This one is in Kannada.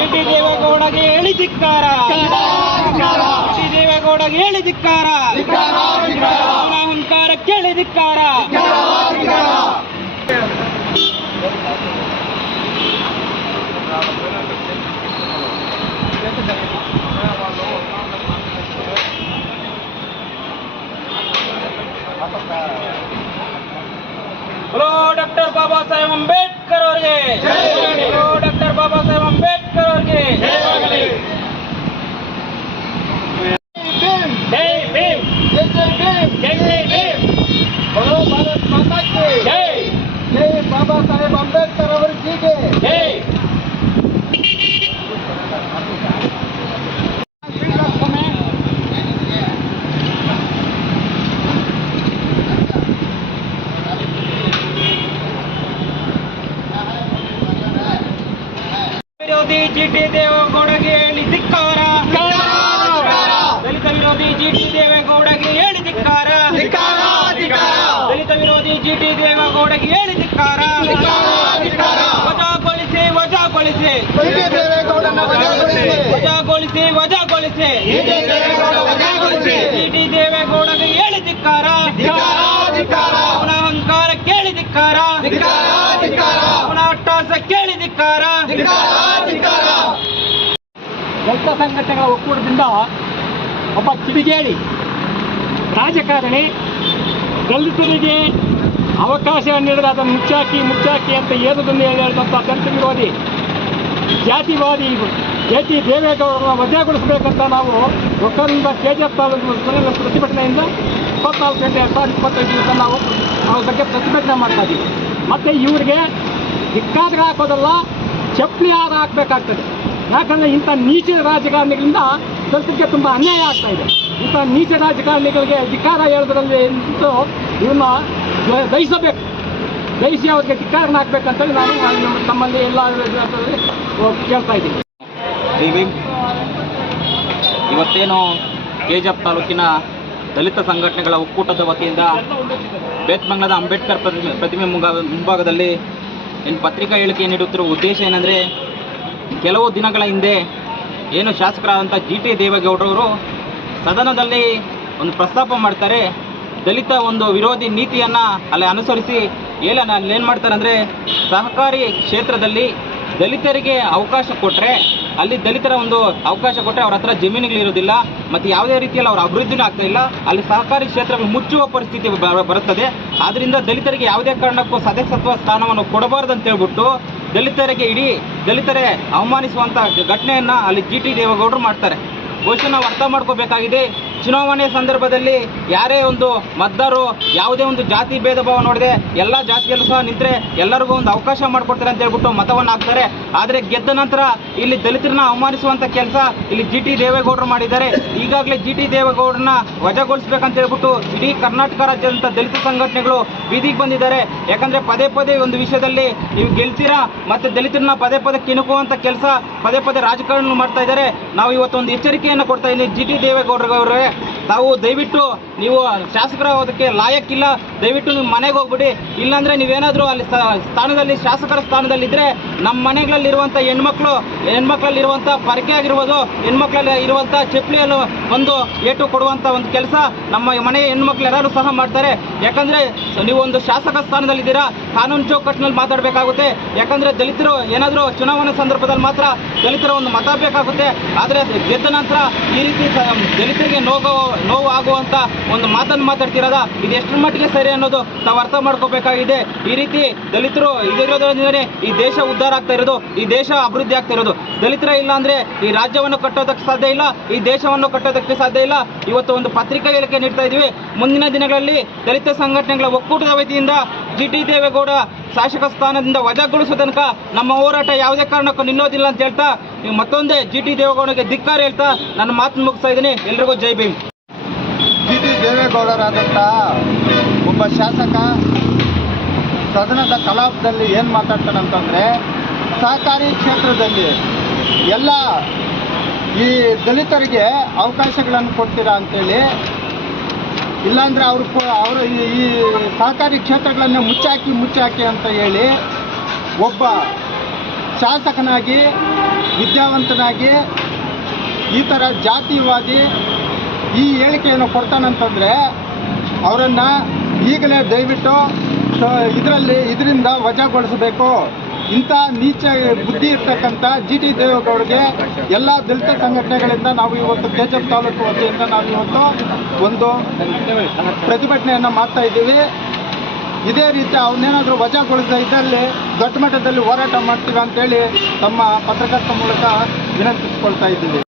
ಜಿಟಿ ದೇವೇಗೌಡಗೆ ಹೇಳಿ ಧಿಕ್ಕಾರ, ಜಿಟಿ ದೇವೇಗೌಡಗೆ ಹೇಳಿ ಧಿಕ್ಕಾರ, ಹುಂಕಾರಕ್ಕೆ ಹೇಳಿ ಧಿಕ್ಕಾರ. बोलो डॉक्टर बाबा साहेब अंबेडकर ಅವರಿಗೆ, बोलो डॉक्टर बाबा साहेब अंबेडकर ಅವರಿಗೆ. जय भीम, जय भीम, जय भीम. बोलो भारत माता की जय, जय बाबा साहेब अंबेडकर ಅವರಿಗೆ जय. ವಿರೋಧಿ ಜಿಟಿ ದೇವೇಗೌಡಗೆ ಹೇಳಿ ಧಿಕ್ಕಾರ, ದಲಿತ ವಿರೋಧಿ ಜಿಟಿ ದೇವೇಗೌಡಗೆ ಹೇಳಿ ಧಿಕ್ಕಾರ, ದಲಿತ ವಿರೋಧಿ ಜಿಟಿ ದೇವೇಗೌಡಗೆ ಹೇಳಿ ಧಿಕ್ಕಾರ. ವಜಾಗೊಳಿಸಿ, ವಜಾಗೊಳಿಸಿ, ವಜಾಗೊಳಿಸಿ, ವಜಾಗೊಳಿಸಿ, ಜಿಟಿ ದೇವೇಗೌಡಗೆ ಹೇಳಿ ಧಿಕ್ಕಾರ. ಅವನ ಅಹಂಕಾರ ಕೇಳಿ ಧಿಕ್ಕಾರ, ಅವನ ಅಟ್ಟಹಾಸ ಕೇಳಿ ಧಿಕ್ಕಾರ. ದಲಿತ ಸಂಘಟನೆಗಳ ಒಕ್ಕೂಟದಿಂದ ಒಬ್ಬ ಕಿಡಿಗೇಡಿ ರಾಜಕಾರಣಿ ದಲಿತರಿಗೆ ಅವಕಾಶ ನೀಡದ ಅದನ್ನು ಮುಚ್ಚಾಕಿ ಅಂತ ಏನದನ್ನು ಹೇಳಿದಂಥ ದಲಿತ ವಿರೋಧಿ ಜಾತಿವಾದಿ ಜಿಟಿ ದೇವೇಗೌಡರನ್ನ ವಜಾಗೊಳಿಸಬೇಕಂತ ನಾವು ಒಕ್ಕಲಿಂದ KGF ತಾಲೂಕು ಪ್ರತಿಭಟನೆಯಿಂದ 24 ಗಂಟೆ 2025 ನಾವು ಅವ್ರ ಬಗ್ಗೆ ಪ್ರತಿಭಟನೆ ಮಾಡ್ತಾ ಇದ್ದೀವಿ. ಮತ್ತು ಇವರಿಗೆ ಧಿಕ್ಕಾರ ಹಾಕೋದಲ್ಲ, ಚಪ್ಪಲಿ ಹಾರ ಹಾಕಬೇಕಾಗ್ತದೆ. ಯಾಕಂದರೆ ಇಂಥ ನೀಚ ರಾಜಕಾರಣಿಗಳಿಂದ ದಲಿತರಿಗೆ ತುಂಬ ಅನ್ಯಾಯ ಆಗ್ತಾ ಇದೆ. ಇಂಥ ನೀಚ ರಾಜಕಾರಣಿಗಳಿಗೆ ಧಿಕ್ಕಾರ ಹೇಳೋದ್ರಲ್ಲಿ ಇವನ್ನ ದಯಿಸಬೇಕು, ದಯಿಸಿ ಅವ್ರಿಗೆ ಧಿಕ್ಕಾರನ ಹಾಕ್ಬೇಕಂತೇಳಿ ನಾನು ನಮ್ಮಲ್ಲಿ ಎಲ್ಲ ಕೇಳ್ತಾ ಇದ್ದೀನಿ. ಇವತ್ತೇನು KGF ತಾಲೂಕಿನ ದಲಿತ ಸಂಘಟನೆಗಳ ಒಕ್ಕೂಟದ ವತಿಯಿಂದ ಬೇತ್ಮಂಗಲದ ಅಂಬೇಡ್ಕರ್ ಪ್ರತಿಮೆ ಮುಂಭಾಗದಲ್ಲಿ ಏನು ಪತ್ರಿಕಾ ಹೇಳಿಕೆ ನೀಡುತ್ತಿರುವ ಉದ್ದೇಶ ಏನಂದರೆ, ಕೆಲವು ದಿನಗಳ ಹಿಂದೆ ಏನು ಶಾಸಕರಾದಂಥ ಜಿಟಿ ದೇವೇಗೌಡರವರು ಸದನದಲ್ಲಿ ಒಂದು ಪ್ರಸ್ತಾಪ ಮಾಡ್ತಾರೆ. ದಲಿತ ಒಂದು ವಿರೋಧಿ ನೀತಿಯನ್ನು ಅಲ್ಲಿ ಅನುಸರಿಸಿ ಏನು ಮಾಡ್ತಾರೆ ಅಂದರೆ, ಸಹಕಾರಿ ಕ್ಷೇತ್ರದಲ್ಲಿ ದಲಿತರಿಗೆ ಅವಕಾಶ ಕೊಟ್ಟರೆ, ಅಲ್ಲಿ ದಲಿತರ ಒಂದು ಅವಕಾಶ ಕೊಟ್ಟರೆ ಅವ್ರ ಹತ್ರ ಜಮೀನುಗಳಿರೋದಿಲ್ಲ ಮತ್ತು ಯಾವುದೇ ರೀತಿಯಲ್ಲಿ ಅವ್ರ ಅಭಿವೃದ್ಧಿನೂ ಆಗ್ತಾ ಇಲ್ಲ. ಅಲ್ಲಿ ಸಹಕಾರಿ ಕ್ಷೇತ್ರಗಳು ಮುಚ್ಚುವ ಪರಿಸ್ಥಿತಿ ಬರುತ್ತದೆ. ಆದ್ದರಿಂದ ದಲಿತರಿಗೆ ಯಾವುದೇ ಕಾರಣಕ್ಕೂ ಸದಸ್ಯತ್ವ ಸ್ಥಾನವನ್ನು ಕೊಡಬಾರ್ದು ಅಂತ ಹೇಳ್ಬಿಟ್ಟು ಇಡೀ ದಲಿತರೇ ಅವಮಾನಿಸುವಂಥ ಘಟನೆಯನ್ನು ಅಲ್ಲಿ ಜಿಟಿ ದೇವೇಗೌಡರು ಮಾಡ್ತಾರೆ. ಬಹುಶಃ ನಾವು ಅರ್ಥ ಮಾಡ್ಕೋಬೇಕಾಗಿದೆ, ಚುನಾವಣೆ ಸಂದರ್ಭದಲ್ಲಿ ಯಾರೇ ಒಂದು ಮತದಾರರು ಯಾವುದೇ ಒಂದು ಜಾತಿ ಭೇದ ಭಾವ ನೋಡದೆ ಎಲ್ಲ ಜಾತಿಯಲ್ಲೂ ಸಹ ನಿಂತರೆ ಎಲ್ಲರಿಗೂ ಒಂದು ಅವಕಾಶ ಮಾಡಿಕೊಡ್ತಾರೆ ಅಂತ ಹೇಳ್ಬಿಟ್ಟು ಮತವನ್ನು ಹಾಕ್ತಾರೆ. ಆದರೆ ಗೆದ್ದ ನಂತರ ಇಲ್ಲಿ ದಲಿತರನ್ನ ಅವಮಾನಿಸುವಂಥ ಕೆಲಸ ಇಲ್ಲಿ ಜಿಟಿ ದೇವೇಗೌಡರು ಮಾಡಿದ್ದಾರೆ. ಈಗಾಗಲೇ ಜಿಟಿ ದೇವೇಗೌಡರನ್ನ ವಜಾಗೊಳಿಸಬೇಕಂತ ಹೇಳ್ಬಿಟ್ಟು ಇಡೀ ಕರ್ನಾಟಕ ರಾಜ್ಯದಂಥ ದಲಿತ ಸಂಘಟನೆಗಳು ಬೀದಿಗೆ ಬಂದಿದ್ದಾರೆ. ಯಾಕಂದರೆ ಪದೇ ಪದೇ ಒಂದು ವಿಷಯದಲ್ಲಿ ನೀವು ಗೆಲ್ತೀರಾ ಮತ್ತು ದಲಿತರನ್ನ ಪದೇ ಪದೇ ಕಿಣುಕುವಂಥ ಕೆಲಸ ಪದೇ ಪದೇ ರಾಜಕಾರಣ ಮಾಡ್ತಾ ಇದ್ದಾರೆ. ನಾವು ಇವತ್ತೊಂದು ಎಚ್ಚರಿಕೆಯನ್ನು ಕೊಡ್ತಾ ಇದ್ದೀವಿ ಜಿಟಿ ದೇವೇಗೌಡರವರೇ, ತಾವು ದಯವಿಟ್ಟು ನೀವು ಶಾಸಕರಾಗೋದಕ್ಕೆ ಲಾಯಕ್ಕಿಲ್ಲ, ದಯವಿಟ್ಟು ನಿಮ್ಮ ಮನೆಗೆ ಹೋಗ್ಬಿಡಿ. ಇಲ್ಲಾಂದರೆ ನೀವೇನಾದರೂ ಅಲ್ಲಿ ಸ್ಥಾನದಲ್ಲಿ ಶಾಸಕರ ಸ್ಥಾನದಲ್ಲಿದ್ದರೆ ನಮ್ಮ ಮನೆಗಳಲ್ಲಿರುವಂಥ ಹೆಣ್ಮಕ್ಳಲ್ಲಿರುವಂಥ ಪರಕೆ ಆಗಿರ್ಬೋದು, ಹೆಣ್ಮಕ್ಳಲ್ಲಿ ಇರುವಂಥ ಚಪ್ಪಲಿಯನ್ನು ಒಂದು ಏಟು ಕೊಡುವಂಥ ಒಂದು ಕೆಲಸ ನಮ್ಮ ಮನೆಯ ಹೆಣ್ಮಕ್ಳು ಎಲ್ಲರೂ ಸಹ ಮಾಡ್ತಾರೆ. ಯಾಕಂದರೆ ನೀವು ಒಂದು ಶಾಸಕ ಸ್ಥಾನದಲ್ಲಿದ್ದೀರಾ, ಕಾನೂನು ಚೌಕಟ್ಟಿನಲ್ಲಿ ಮಾತಾಡಬೇಕಾಗುತ್ತೆ. ಯಾಕಂದರೆ ದಲಿತರು ಏನಾದರೂ ಚುನಾವಣೆ ಸಂದರ್ಭದಲ್ಲಿ ಮಾತ್ರ ದಲಿತರ ಒಂದು ಮತ ಬೇಕಾಗುತ್ತೆ. ಆದರೆ ಗೆದ್ದ ನಂತರ ಈ ರೀತಿ ದಲಿತರಿಗೆ ನೋವು ಆಗುವಂಥ ಒಂದು ಮಾತನ್ನು ಮಾತಾಡ್ತಿರೋದ ಇದು ಎಷ್ಟರ ಮಟ್ಟಿಗೆ ಸರಿ ಅನ್ನೋದು ತಾವು ಅರ್ಥ ಮಾಡ್ಕೋಬೇಕಾಗಿದೆ. ಈ ರೀತಿ ದಲಿತರು ಇದಿರೋದ್ರಿಂದಲೇ ಈ ದೇಶ ಉದ್ಧಾರ ಆಗ್ತಾ ಇರೋದು, ಈ ದೇಶ ಅಭಿವೃದ್ಧಿ ಆಗ್ತಾ ಇರೋದು. ದಲಿತರ ಇಲ್ಲ ಅಂದರೆ ಈ ರಾಜ್ಯವನ್ನು ಕಟ್ಟೋದಕ್ಕೆ ಸಾಧ್ಯ ಇಲ್ಲ, ಈ ದೇಶವನ್ನು ಕಟ್ಟೋದಕ್ಕೆ ಸಾಧ್ಯ ಇಲ್ಲ. ಇವತ್ತು ಒಂದು ಪತ್ರಿಕಾ ಹೇಳಿಕೆ ನೀಡ್ತಾ ಇದ್ದೀವಿ. ಮುಂದಿನ ದಿನಗಳಲ್ಲಿ ದಲಿತ ಸಂಘಟನೆಗಳ ಒಕ್ಕೂಟದ ವತಿಯಿಂದ ಜಿಟಿ ದೇವೇಗೌಡ ಶಾಸಕ ಸ್ಥಾನದಿಂದ ವಜಾಗೊಳಿಸೋ ತನಕ ನಮ್ಮ ಹೋರಾಟ ಯಾವುದೇ ಕಾರಣಕ್ಕೂ ನಿಲ್ಲೋದಿಲ್ಲ ಅಂತ ಹೇಳ್ತಾ ಮತ್ತೊಂದೇ ಜಿಟಿ ದೇವೇಗೌಡಗೆ ಧಿಕ್ಕಾರ ಹೇಳ್ತಾ ನನ್ನ ಮಾತನ್ನು ಮುಗಿಸ್ತಾ ಇದ್ದೀನಿ. ಎಲ್ರಿಗೂ ಜೈ ಭೀಮ್. ಜಿ ಟಿ ದೇವೇಗೌಡರಾದಂಥ ಒಬ್ಬ ಶಾಸಕ ಸದನದ ಕಲಾಪದಲ್ಲಿ ಏನು ಮಾತಾಡ್ತಾರಂತಂದರೆ, ಸಹಕಾರಿ ಕ್ಷೇತ್ರದಲ್ಲಿ ಎಲ್ಲ ಈ ದಲಿತರಿಗೆ ಅವಕಾಶಗಳನ್ನು ಕೊಡ್ತೀರಾ ಅಂತೇಳಿ, ಇಲ್ಲಾಂದರೆ ಅವರು ಈ ಸಹಕಾರಿ ಕ್ಷೇತ್ರಗಳನ್ನು ಮುಚ್ಚಾಕಿ ಅಂತ ಹೇಳಿ ಒಬ್ಬ ಶಾಸಕನಾಗಿ ವಿದ್ಯಾವಂತನಾಗಿ ಈ ಥರ ಜಾತಿವಾದಿ ಈ ಹೇಳಿಕೆಯನ್ನು ಕೊಡ್ತಾನಂತಂದರೆ ಅವರನ್ನು ಈಗಲೇ ದಯವಿಟ್ಟು ಇದರಿಂದ ವಜಾಗೊಳಿಸಬೇಕು. ಇಂಥ ನೀಚ ಬುದ್ಧಿ ಇರ್ತಕ್ಕಂಥ ಜಿ ಟಿ ದೇವೇಗೌಡರಿಗೆ ಎಲ್ಲ ದಲಿತ ಸಂಘಟನೆಗಳಿಂದ ನಾವು ಇವತ್ತು ಕೆಜೆಪ್ ತಾಲೂಕು ವತಿಯಿಂದ ನಾವು ಇವತ್ತು ಒಂದು ಪ್ರತಿಭಟನೆಯನ್ನು ಮಾಡ್ತಾ ಇದ್ದೀವಿ. ಇದೇ ರೀತಿ ಅವನ್ನೇನಾದರೂ ವಜಾಗೊಳಿಸದ ಇದರಲ್ಲಿ ದೊಡ್ಡ ಮಟ್ಟದಲ್ಲಿ ಹೋರಾಟ ಮಾಡ್ತೀವಿ ಅಂತೇಳಿ ತಮ್ಮ ಪತ್ರಕರ್ತ ಮೂಲಕ ವಿನಂತಿಸ್ಕೊಳ್ತಾ ಇದ್ದೀವಿ.